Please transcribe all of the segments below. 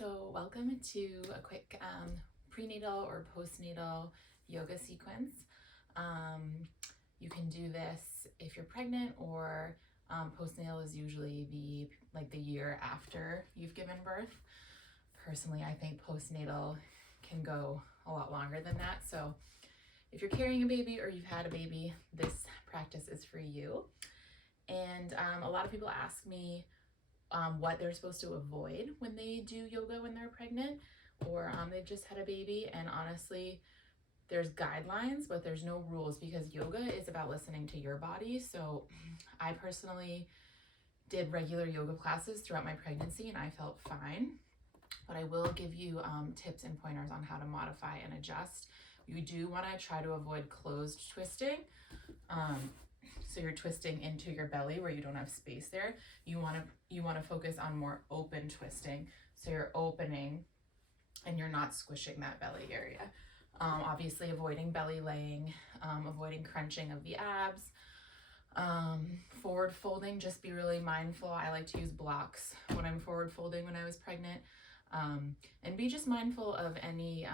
So welcome to a quick prenatal or postnatal yoga sequence. You can do this if you're pregnant, or postnatal is usually the year after you've given birth. Personally, I think postnatal can go a lot longer than that. So if you're carrying a baby or you've had a baby, this practice is for you. And a lot of people ask me what they're supposed to avoid when they do yoga when they're pregnant, or they've just had a baby. And honestly, there's guidelines, but there's no rules, because yoga is about listening to your body. So I personally did regular yoga classes throughout my pregnancy and I felt fine, but I will give you tips and pointers on how to modify and adjust. You do want to try to avoid closed twisting. So you're twisting into your belly where you don't have space there. You want to focus on more open twisting. So you're opening and you're not squishing that belly area. Obviously avoiding belly laying, avoiding crunching of the abs. Forward folding, just be really mindful. I like to use blocks when I'm forward folding when I was pregnant. And be just mindful of any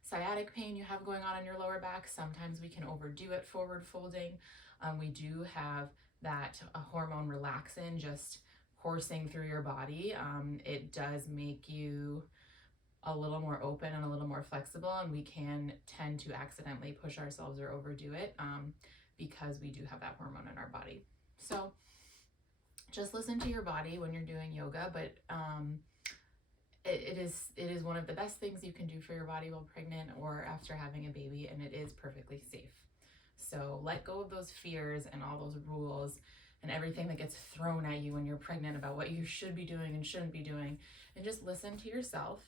sciatic pain you have going on in your lower back. Sometimes we can overdo it forward folding. We do have that hormone relaxin just coursing through your body. It does make you a little more open and a little more flexible, and we can tend to accidentally push ourselves or overdo it because we do have that hormone in our body. So just listen to your body when you're doing yoga, but it is one of the best things you can do for your body while pregnant or after having a baby, and it is perfectly safe. So let go of those fears and all those rules and everything that gets thrown at you when you're pregnant about what you should be doing and shouldn't be doing, and just listen to yourself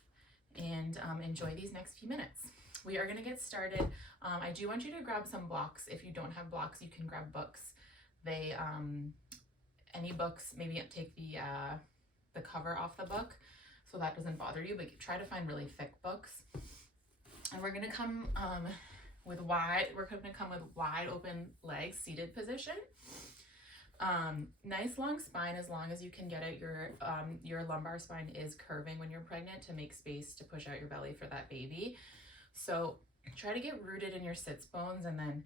and enjoy these next few minutes. We are going to get started. I do want you to grab some blocks. If you don't have blocks, you can grab books. They any books, maybe take the cover off the book so that doesn't bother you, but try to find really thick books. And we're going to come with wide open legs, seated position. Nice long spine as long as you can get it. Your lumbar spine is curving when you're pregnant to make space to push out your belly for that baby. So try to get rooted in your sits bones, and then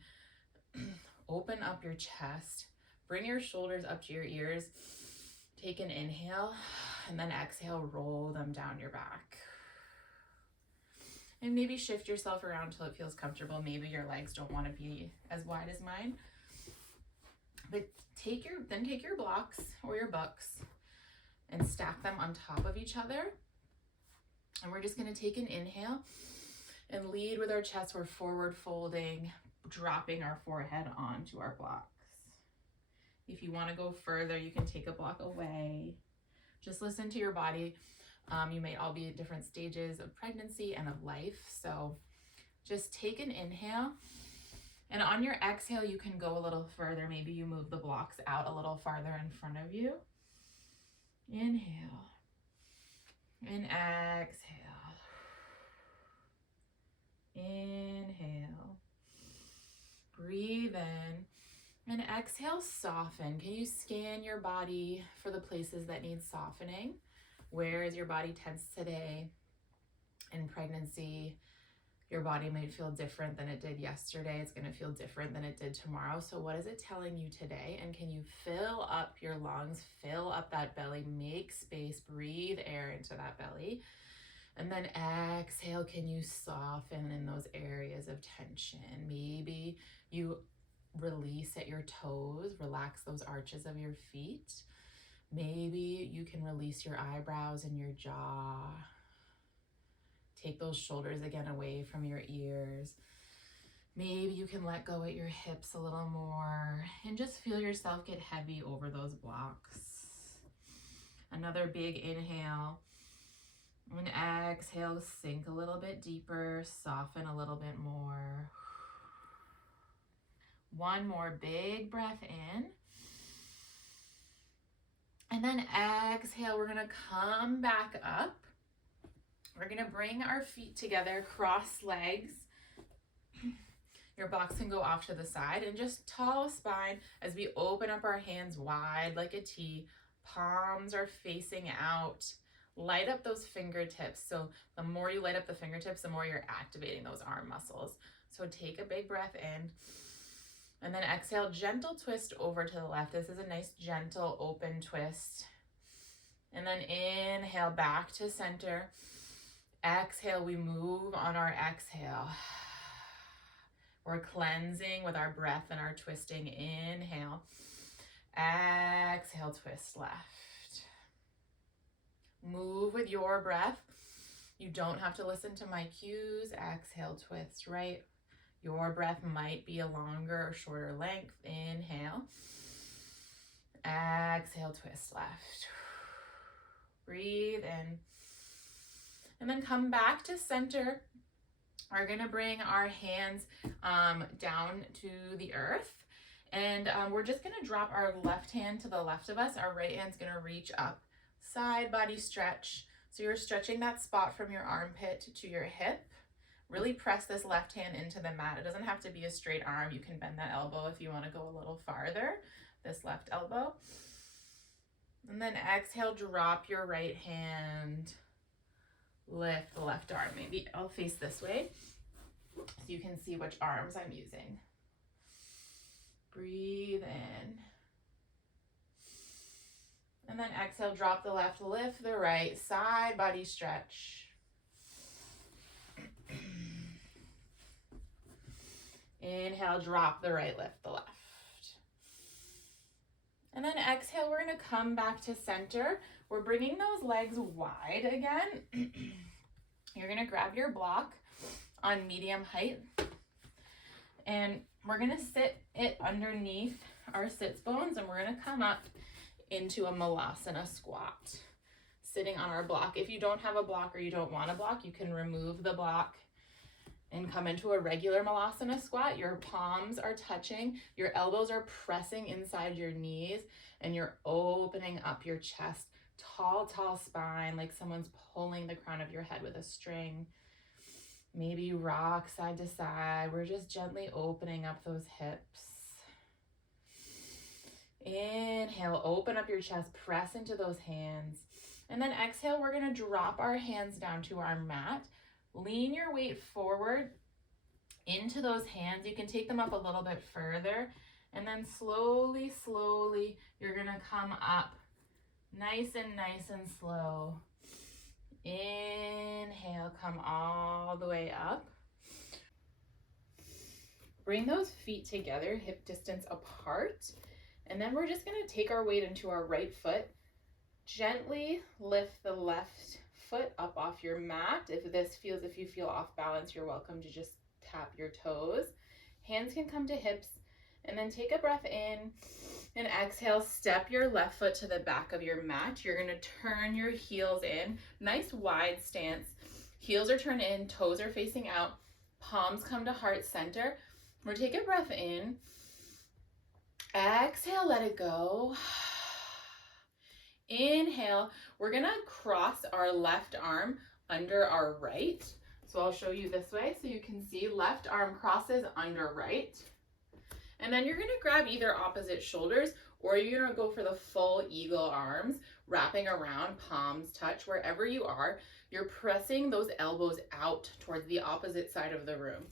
open up your chest. Bring your shoulders up to your ears. Take an inhale, and then exhale, roll them down your back. And maybe shift yourself around till it feels comfortable. Maybe your legs don't want to be as wide as mine. But take your blocks or your books and stack them on top of each other. And we're just going to take an inhale and lead with our chest. We're forward folding, dropping our forehead onto our blocks. If you want to go further, you can take a block away. Just listen to your body. You may all be at different stages of pregnancy and of life. So just take an inhale. And on your exhale, you can go a little further. Maybe you move the blocks out a little farther in front of you. Inhale. And exhale. Inhale. Breathe in. And exhale, soften. Can you scan your body for the places that need softening? Where is your body tense today? In pregnancy, your body might feel different than it did yesterday. It's going to feel different than it did tomorrow. So what is it telling you today? And can you fill up your lungs, fill up that belly, make space, breathe air into that belly. And then exhale, can you soften in those areas of tension? Maybe you release at your toes, relax those arches of your feet. Maybe you can release your eyebrows and your jaw. Take those shoulders again away from your ears. Maybe you can let go at your hips a little more and just feel yourself get heavy over those blocks. Another big inhale. And exhale, sink a little bit deeper, soften a little bit more. One more big breath in. And then exhale, we're gonna come back up. We're gonna bring our feet together, cross legs. Your blocks can go off to the side, and just tall spine as we open up our hands wide like a T. Palms are facing out. light up those fingertips. So the more you light up the fingertips, the more you're activating those arm muscles. So take a big breath in, and then exhale, gentle twist over to the left. This is a nice gentle open twist. And then inhale back to center. Exhale, we move on our exhale. We're cleansing with our breath and our twisting. Inhale. Exhale, twist left. Move with your breath. You don't have to listen to my cues. Exhale, twist right. Your breath might be a longer or shorter length. Inhale. Exhale, twist left. Breathe in. And then come back to center. We're going to bring our hands down to the earth. And we're just going to drop our left hand to the left of us. Our right hand's going to reach up. Side body stretch. So you're stretching that spot from your armpit to your hip. Really press this left hand into the mat. It doesn't have to be a straight arm. You can bend that elbow if you want to go a little farther. This left elbow. And then exhale, drop your right hand. Lift the left arm. Maybe I'll face this way so you can see which arms I'm using. Breathe in. And then exhale, drop the left, lift the right, side body stretch. Inhale, drop the right, lift the left. And then exhale, we're going to come back to center. We're bringing those legs wide again. You're going to grab your block on medium height. And we're going to sit it underneath our sits bones, and we're going to come up into a malasana squat, sitting on our block. If you don't have a block or you don't want a block, you can remove the block and come into a regular malasana squat. Your palms are touching, your elbows are pressing inside your knees, and you're opening up your chest. Tall, tall spine, like someone's pulling the crown of your head with a string. Maybe you rock side to side. We're just gently opening up those hips. Inhale, open up your chest, press into those hands. And then exhale, we're going to drop our hands down to our mat. Lean your weight forward into those hands. You can take them up a little bit further. And then slowly, slowly, you're going to come up nice and slow. Inhale, come all the way up. Bring those feet together, hip distance apart. And then we're just going to take our weight into our right foot. Gently lift the left foot up off your mat. If you feel off balance, you're welcome to just tap your toes. Hands can come to hips. And then take a breath in and exhale. Step your left foot to the back of your mat. You're going to turn your heels in. Nice wide stance. Heels are turned in, toes are facing out. Palms come to heart center. We're take a breath in. Exhale, let it go. Inhale. We're going to cross our left arm under our right. So I'll show you this way so you can see left arm crosses under right. And then you're going to grab either opposite shoulders, or you're going to go for the full eagle arms, wrapping around, palms touch. Wherever you are, you're pressing those elbows out towards the opposite side of the room.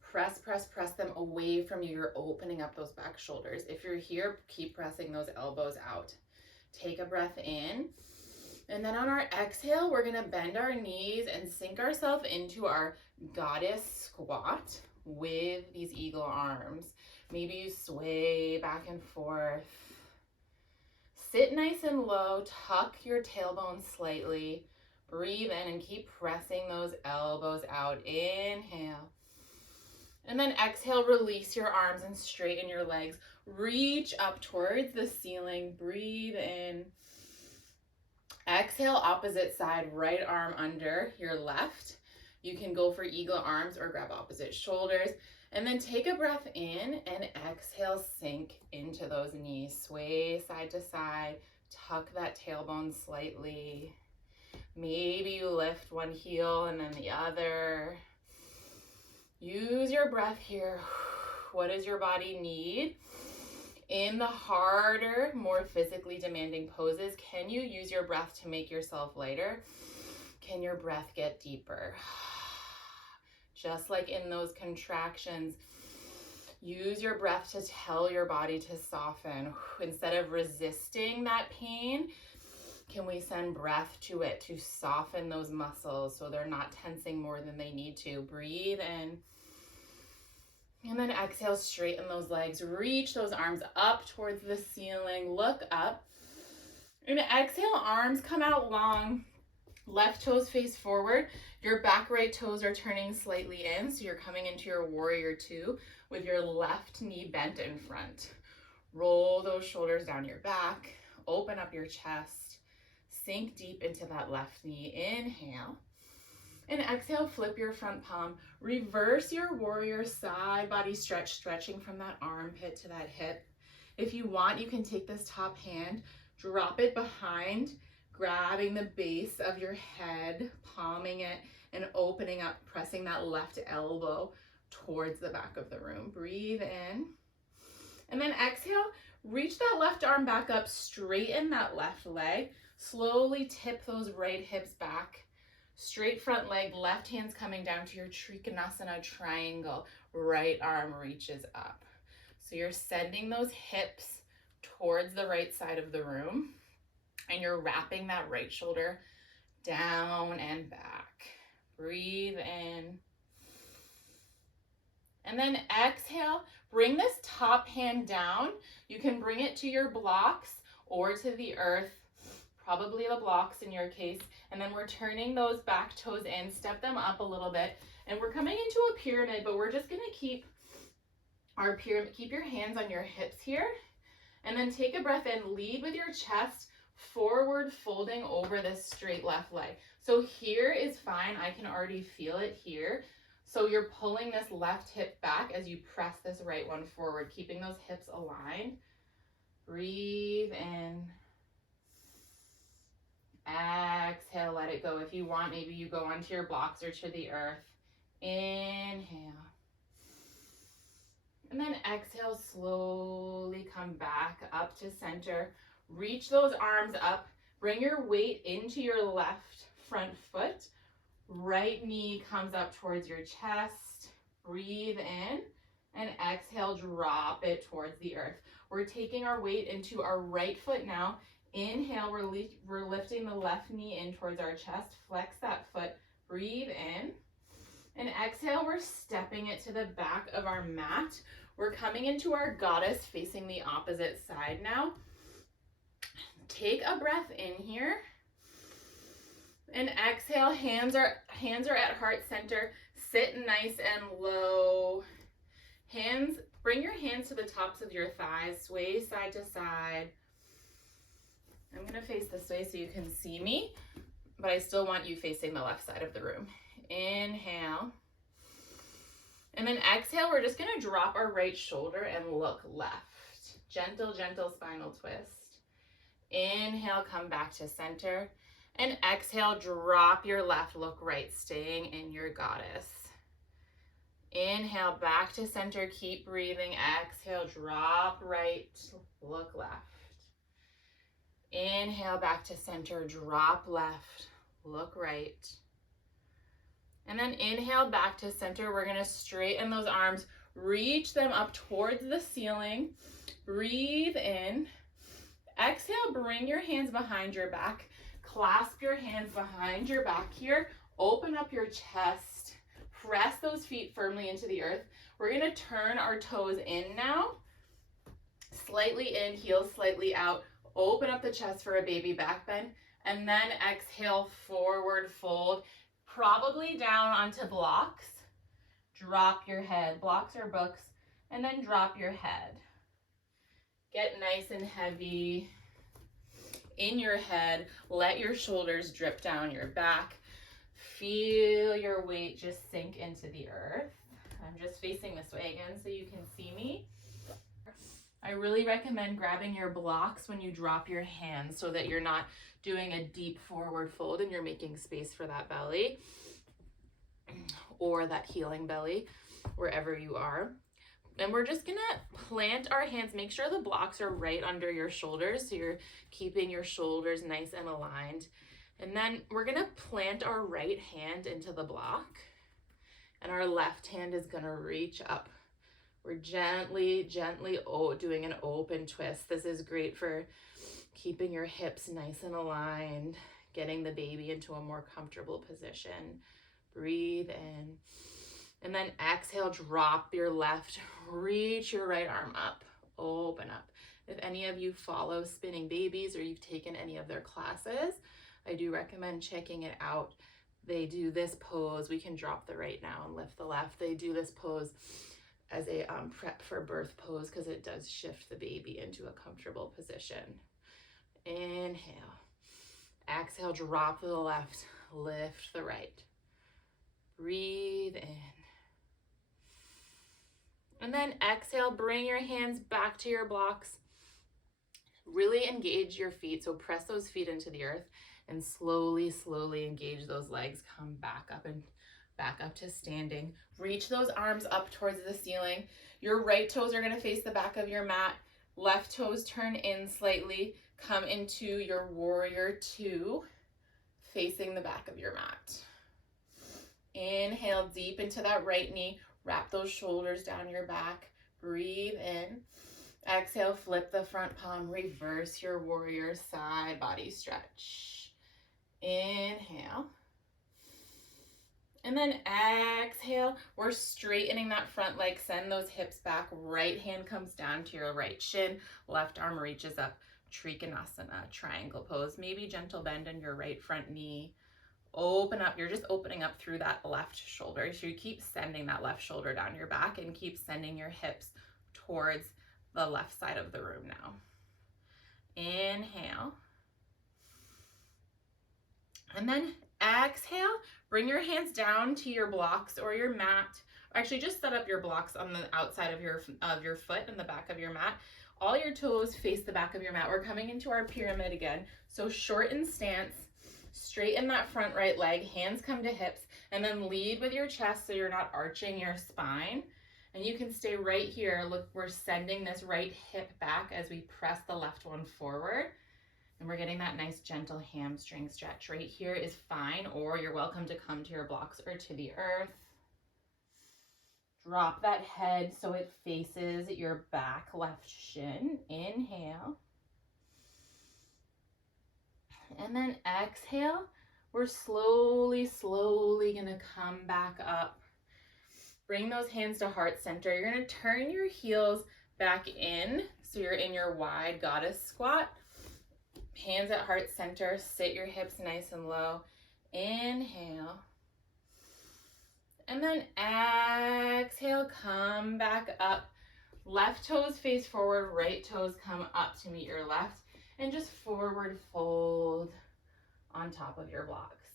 Press, press, press them away from you. You're opening up those back shoulders. If you're here, keep pressing those elbows out. Take a breath in. And then on our exhale, we're going to bend our knees and sink ourselves into our goddess squat with these eagle arms. Maybe you sway back and forth. Sit nice and low. Tuck your tailbone slightly. Breathe in and keep pressing those elbows out. Inhale. And then exhale, release your arms and straighten your legs. Reach up towards the ceiling. Breathe in. Exhale, opposite side, right arm under your left. You can go for eagle arms or grab opposite shoulders. And then take a breath in and exhale, sink into those knees. Sway side to side. Tuck that tailbone slightly. Maybe you lift one heel and then the other. Use your breath here. What does your body need? In the harder, more physically demanding poses, can you use your breath to make yourself lighter? Can your breath get deeper? Just like in those contractions, use your breath to tell your body to soften. Instead of resisting that pain, can we send breath to it to soften those muscles so they're not tensing more than they need to? Breathe in. And then exhale, straighten those legs. Reach those arms up towards the ceiling. Look up. And exhale, arms come out long. Left toes face forward. Your back right toes are turning slightly in, so you're coming into your warrior two with your left knee bent in front. Roll those shoulders down your back. Open up your chest. Sink deep into that left knee. Inhale. And exhale, flip your front palm. Reverse your warrior side body stretch, stretching from that armpit to that hip. If you want, you can take this top hand, drop it behind, grabbing the base of your head, palming it, and opening up, pressing that left elbow towards the back of the room. Breathe in. And then exhale, reach that left arm back up, straighten that left leg. Slowly tip those right hips back. Straight front leg, left hand's coming down to your Trikonasana triangle. Right arm reaches up. So you're sending those hips towards the right side of the room, and you're wrapping that right shoulder down and back. Breathe in. And then exhale, bring this top hand down. You can bring it to your blocks or to the earth, probably the blocks in your case. And then we're turning those back toes in, step them up a little bit. And we're coming into a pyramid, but we're just gonna keep our pyramid, keep your hands on your hips here. And then take a breath in, lead with your chest forward, folding over this straight left leg. So here is fine, I can already feel it here. So you're pulling this left hip back as you press this right one forward, keeping those hips aligned. Breathe in. Exhale, let it go. If you want, maybe you go onto your blocks or to the earth. Inhale. And then exhale, slowly come back up to center. Reach those arms up. Bring your weight into your left front foot. Right knee comes up towards your chest. Breathe in. And exhale, drop it towards the earth. We're taking our weight into our right foot now. Inhale, we're lifting the left knee in towards our chest. Flex that foot. Breathe in. And exhale, we're stepping it to the back of our mat. We're coming into our goddess facing the opposite side now. Take a breath in here. And exhale, hands are at heart center. Sit nice and low. Bring your hands to the tops of your thighs. Sway side to side. I'm gonna face this way so you can see me, but I still want you facing the left side of the room. Inhale. And then exhale, we're just gonna drop our right shoulder and look left. Gentle, gentle spinal twist. Inhale, come back to center. And exhale, drop your left, look right, staying in your goddess. Inhale, back to center, keep breathing. Exhale, drop right, look left. Inhale, back to center, drop left, look right. And then inhale, back to center. We're gonna straighten those arms, reach them up towards the ceiling. Breathe in. Exhale, bring your hands behind your back. Clasp your hands behind your back here. Open up your chest. Press those feet firmly into the earth. We're gonna turn our toes in now. Slightly in, heels slightly out. Open up the chest for a baby back bend, and then exhale, forward fold, probably down onto blocks. Drop your head, blocks or books, and then drop your head. Get nice and heavy in your head. Let your shoulders drip down your back. Feel your weight just sink into the earth. I'm just facing this way again so you can see me. I really recommend grabbing your blocks when you drop your hands so that you're not doing a deep forward fold and you're making space for that belly or that healing belly wherever you are. And we're just gonna plant our hands. Make sure the blocks are right under your shoulders, so you're keeping your shoulders nice and aligned. And then we're gonna plant our right hand into the block, and our left hand is gonna reach up. We're gently doing an open twist. This is great for keeping your hips nice and aligned, getting the baby into a more comfortable position. Breathe in. And then exhale, drop your left, reach your right arm up, open up. If any of you follow Spinning Babies or you've taken any of their classes, I do recommend checking it out. They do this pose. We can drop the right now and lift the left. They do this pose as a prep for birth pose because it does shift the baby into a comfortable position. Inhale. Exhale, drop the left, lift the right. Breathe in. And then exhale, bring your hands back to your blocks. Really engage your feet. So press those feet into the earth and slowly engage those legs. Come back up to standing. Reach those arms up towards the ceiling. Your right toes are going to face the back of your mat. Left toes turn in slightly. Come into your warrior two, facing the back of your mat. Inhale deep into that right knee. Wrap those shoulders down your back. Breathe in. Exhale, flip the front palm. Reverse your warrior side body stretch. Inhale. And then exhale. We're straightening that front leg. Send those hips back. Right hand comes down to your right shin. Left arm reaches up. Trikonasana, triangle pose. Maybe gentle bend in your right front knee. Open up. You're just opening up through that left shoulder. So you keep sending that left shoulder down your back and keep sending your hips towards the left side of the room now. Inhale. And then exhale. Bring your hands down to your blocks or your mat. Actually, just set up your blocks on the outside of your foot and the back of your mat. All your toes face the back of your mat. We're coming into our pyramid again. So shorten stance. Straighten that front right leg, hands come to hips, and then lead with your chest so you're not arching your spine. And you can stay right here. Look, we're sending this right hip back as we press the left one forward. And we're getting that nice gentle hamstring stretch. Right here is fine, or you're welcome to come to your blocks or to the earth. Drop that head so it faces your back left shin. Inhale. And then exhale, we're slowly gonna come back up. Bring those hands to heart center. You're gonna turn your heels back in, so you're in your wide goddess squat. Hands at heart center, sit your hips nice and low. Inhale. And then exhale, come back up. Left toes face forward, right toes come up to meet your left. And just forward fold on top of your blocks.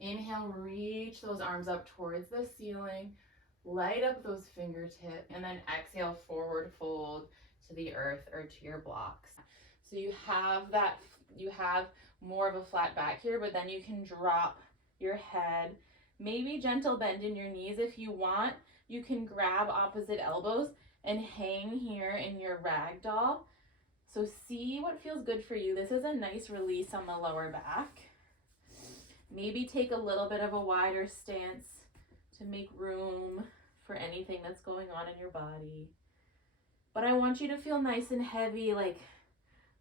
Inhale, reach those arms up towards the ceiling. Light up those fingertips. And then exhale, forward fold to the earth or to your blocks. So you have more of a flat back here, but then you can drop your head. Maybe gentle bend in your knees if you want. You can grab opposite elbows and hang here in your ragdoll. So see what feels good for you. This is a nice release on the lower back. Maybe take a little bit of a wider stance to make room for anything that's going on in your body. But I want you to feel nice and heavy, like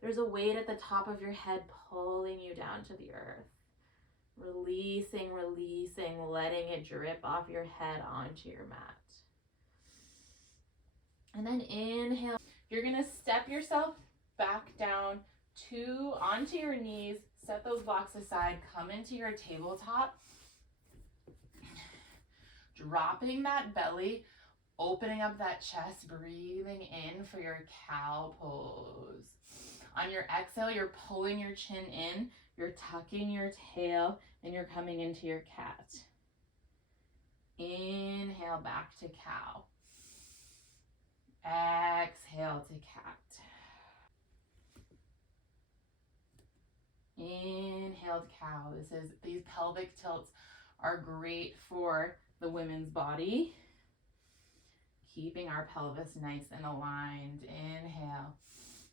there's a weight at the top of your head pulling you down to the earth. Releasing, letting it drip off your head onto your mat. And then inhale. You're going to step yourself back down onto your knees. Set those blocks aside. Come into your tabletop. Dropping that belly. Opening up that chest. Breathing in for your cow pose. On your exhale, you're pulling your chin in. You're tucking your tail. And you're coming into your cat. Inhale back to cow. Exhale to cat. Inhale to cow. These pelvic tilts are great for the women's body. keeping our pelvis nice and aligned. Inhale.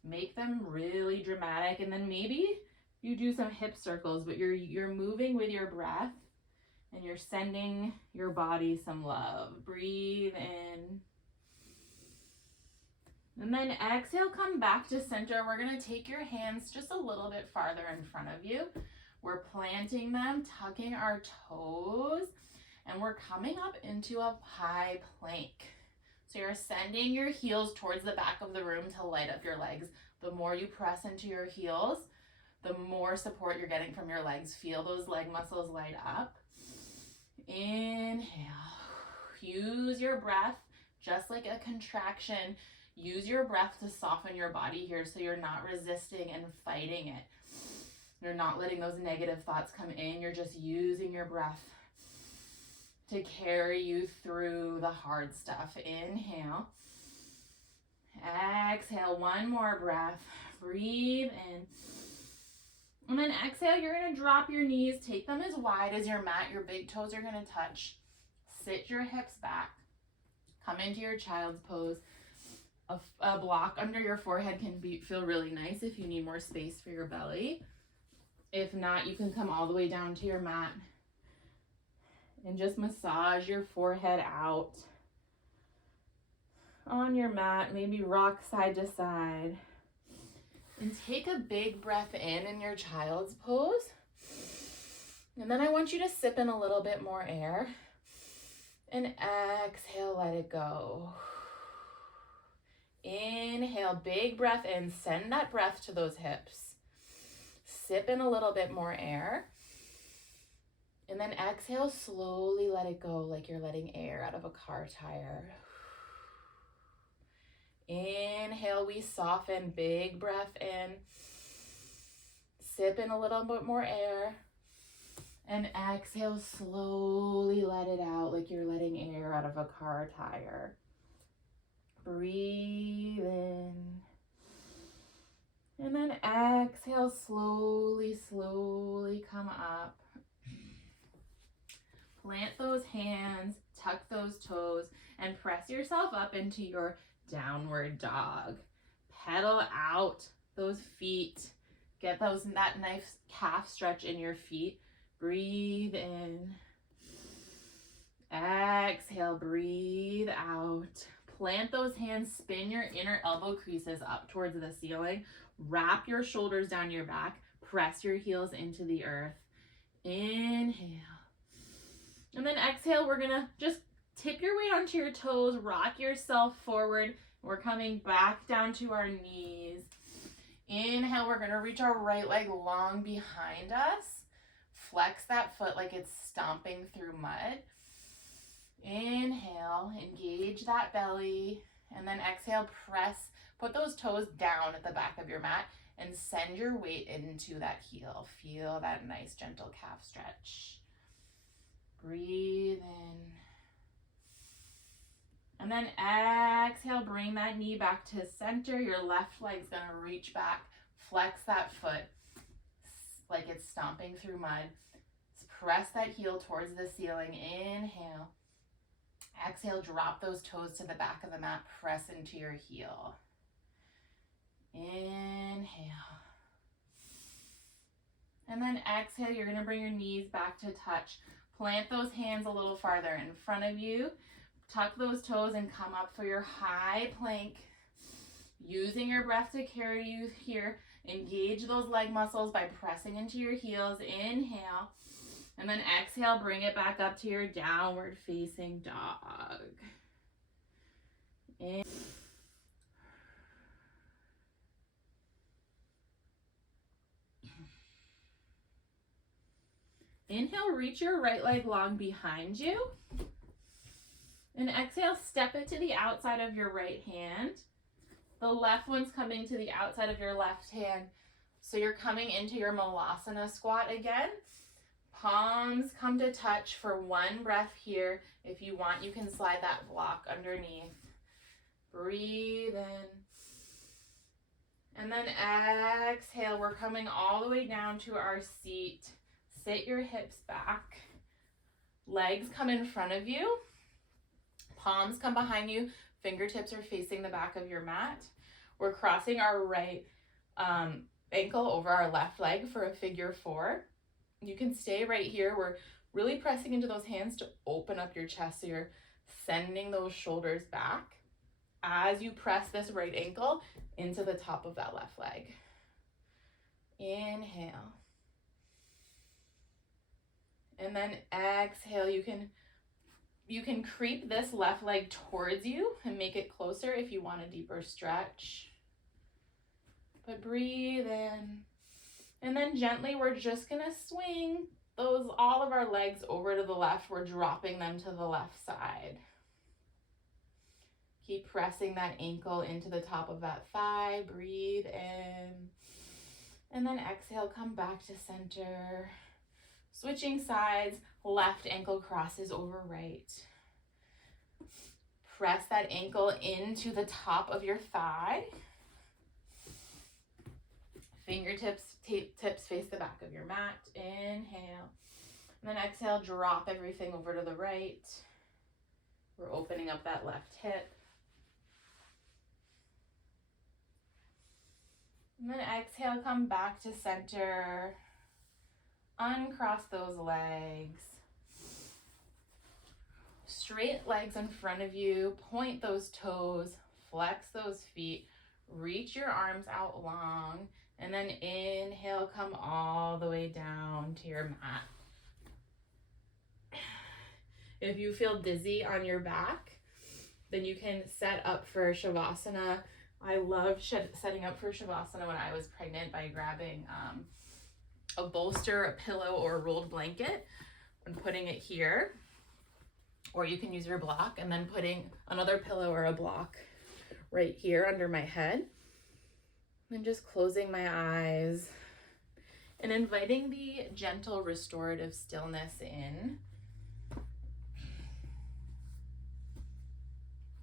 Make them really dramatic, and then maybe you do some hip circles, but you're moving with your breath and you're sending your body some love. Breathe in. And then exhale, come back to center. We're gonna take your hands just a little bit farther in front of you. We're planting them, tucking our toes, and we're coming up into a high plank. So you're sending your heels towards the back of the room to light up your legs. The more you press into your heels, the more support you're getting from your legs. Feel those leg muscles light up. Inhale. Use your breath, just like a contraction. Use your breath to soften your body here so you're not resisting and fighting it. You're not letting those negative thoughts come in. You're just using your breath to carry you through the hard stuff. Inhale. Exhale. One more breath. Breathe in. And then exhale, you're going to drop your knees. Take them as wide as your mat. Your big toes are going to touch. Sit your hips back. Come into your child's pose. A block under your forehead can feel really nice if you need more space for your belly. If not, you can come all the way down to your mat and just massage your forehead out on your mat. Maybe rock side to side. And take a big breath in your child's pose. And then I want you to sip in a little bit more air. And exhale, let it go. Inhale, big breath in. Send that breath to those hips. Sip in a little bit more air. And then exhale, slowly let it go like you're letting air out of a car tire. Inhale, we soften, big breath in. Sip in a little bit more air. And exhale, slowly let it out like you're letting air out of a car tire. Breathe in. And then exhale, slowly, slowly come up. Plant those hands, tuck those toes, and press yourself up into your downward dog. Pedal out those feet. Get that nice calf stretch in your feet. Breathe in. Exhale, breathe out. Plant those hands, spin your inner elbow creases up towards the ceiling. Wrap your shoulders down your back. Press your heels into the earth. Inhale. And then exhale, we're gonna just tip your weight onto your toes, rock yourself forward. We're coming back down to our knees. Inhale, we're gonna reach our right leg long behind us. Flex that foot like it's stomping through mud. Inhale, engage that belly. And then exhale, put those toes down at the back of your mat and send your weight into that heel. Feel that nice gentle calf stretch. Breathe in. And then exhale, bring that knee back to center. Your left leg's gonna reach back. Flex that foot like it's stomping through mud. Press that heel towards the ceiling. Inhale. Exhale, drop those toes to the back of the mat. Press into your heel. Inhale. And then exhale, you're gonna bring your knees back to touch. Plant those hands a little farther in front of you. Tuck those toes and come up for your high plank. Using your breath to carry you here. Engage those leg muscles by pressing into your heels. Inhale. And then exhale, bring it back up to your downward facing dog. Inhale, reach your right leg long behind you. And exhale, step it to the outside of your right hand. The left one's coming to the outside of your left hand. So you're coming into your Malasana squat again. Palms come to touch for one breath here. If you want, you can slide that block underneath. Breathe in. And then exhale, we're coming all the way down to our seat. Sit your hips back. Legs come in front of you. Palms come behind you. Fingertips are facing the back of your mat. We're crossing our right ankle over our left leg for a figure 4. You can stay right here. We're really pressing into those hands to open up your chest, so you're sending those shoulders back as you press this right ankle into the top of that left leg. Inhale. And then exhale. You can creep this left leg towards you and make it closer if you want a deeper stretch. But breathe in. And then gently, we're just gonna swing all of our legs over to the left. We're dropping them to the left side. Keep pressing that ankle into the top of that thigh. Breathe in. And then exhale, come back to center. Switching sides, left ankle crosses over right. Press that ankle into the top of your thigh. Fingertips, tips face the back of your mat. Inhale. And then exhale, drop everything over to the right. We're opening up that left hip. And then exhale, come back to center. Uncross those legs. Straight legs in front of you. Point those toes. Flex those feet. Reach your arms out long. And then inhale, come all the way down to your mat. If you feel dizzy on your back, then you can set up for Shavasana. I loved setting up for Shavasana when I was pregnant by grabbing a bolster, a pillow, or a rolled blanket and putting it here. Or you can use your block and then putting another pillow or a block right here under my head. And just closing my eyes and inviting the gentle restorative stillness in.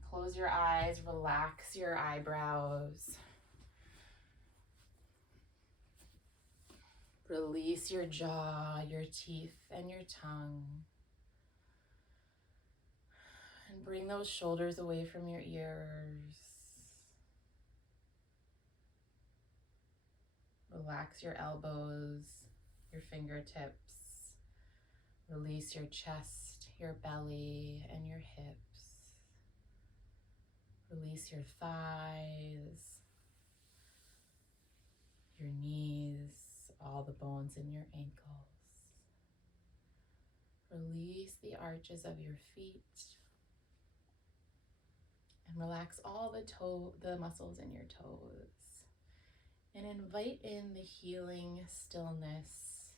Close your eyes, relax your eyebrows. Release your jaw, your teeth, and your tongue. And bring those shoulders away from your ears. Relax your elbows, your fingertips. Release your chest, your belly, and your hips. Release your thighs, your knees, all the bones in your ankles. Release the arches of your feet. And relax all the muscles in your toes. And invite in the healing stillness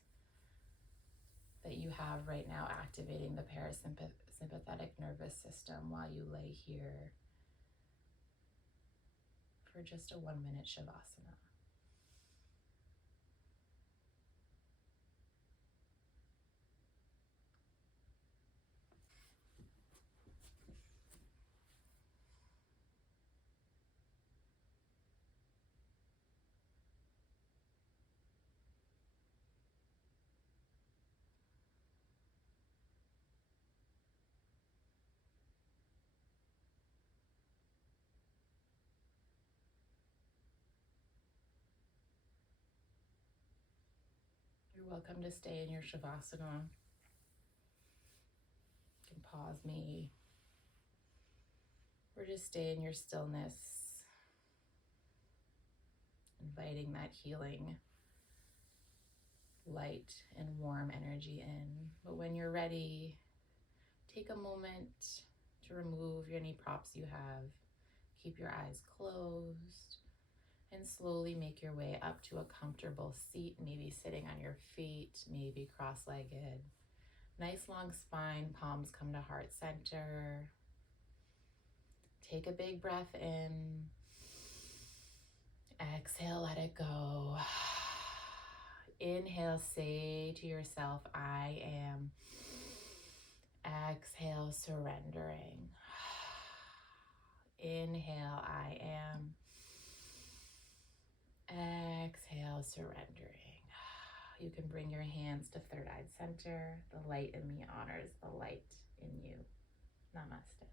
that you have right now, activating the parasympathetic nervous system while you lay here for just a 1-minute Shavasana. You're welcome to stay in your Shavasana. You can pause me or just stay in your stillness, inviting that healing light and warm energy in. But when you're ready, take a moment to remove any props you have. Keep your eyes closed and slowly make your way up to a comfortable seat, maybe sitting on your feet, maybe cross-legged. Nice long spine, palms come to heart center. Take a big breath in. Exhale, let it go. Inhale, say to yourself, I am. Exhale, surrendering. Inhale, I am. Exhale, surrendering. You can bring your hands to third eye center. The light in me honors the light in you. Namaste.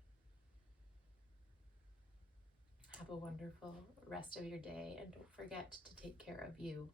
Have a wonderful rest of your day, and don't forget to take care of you.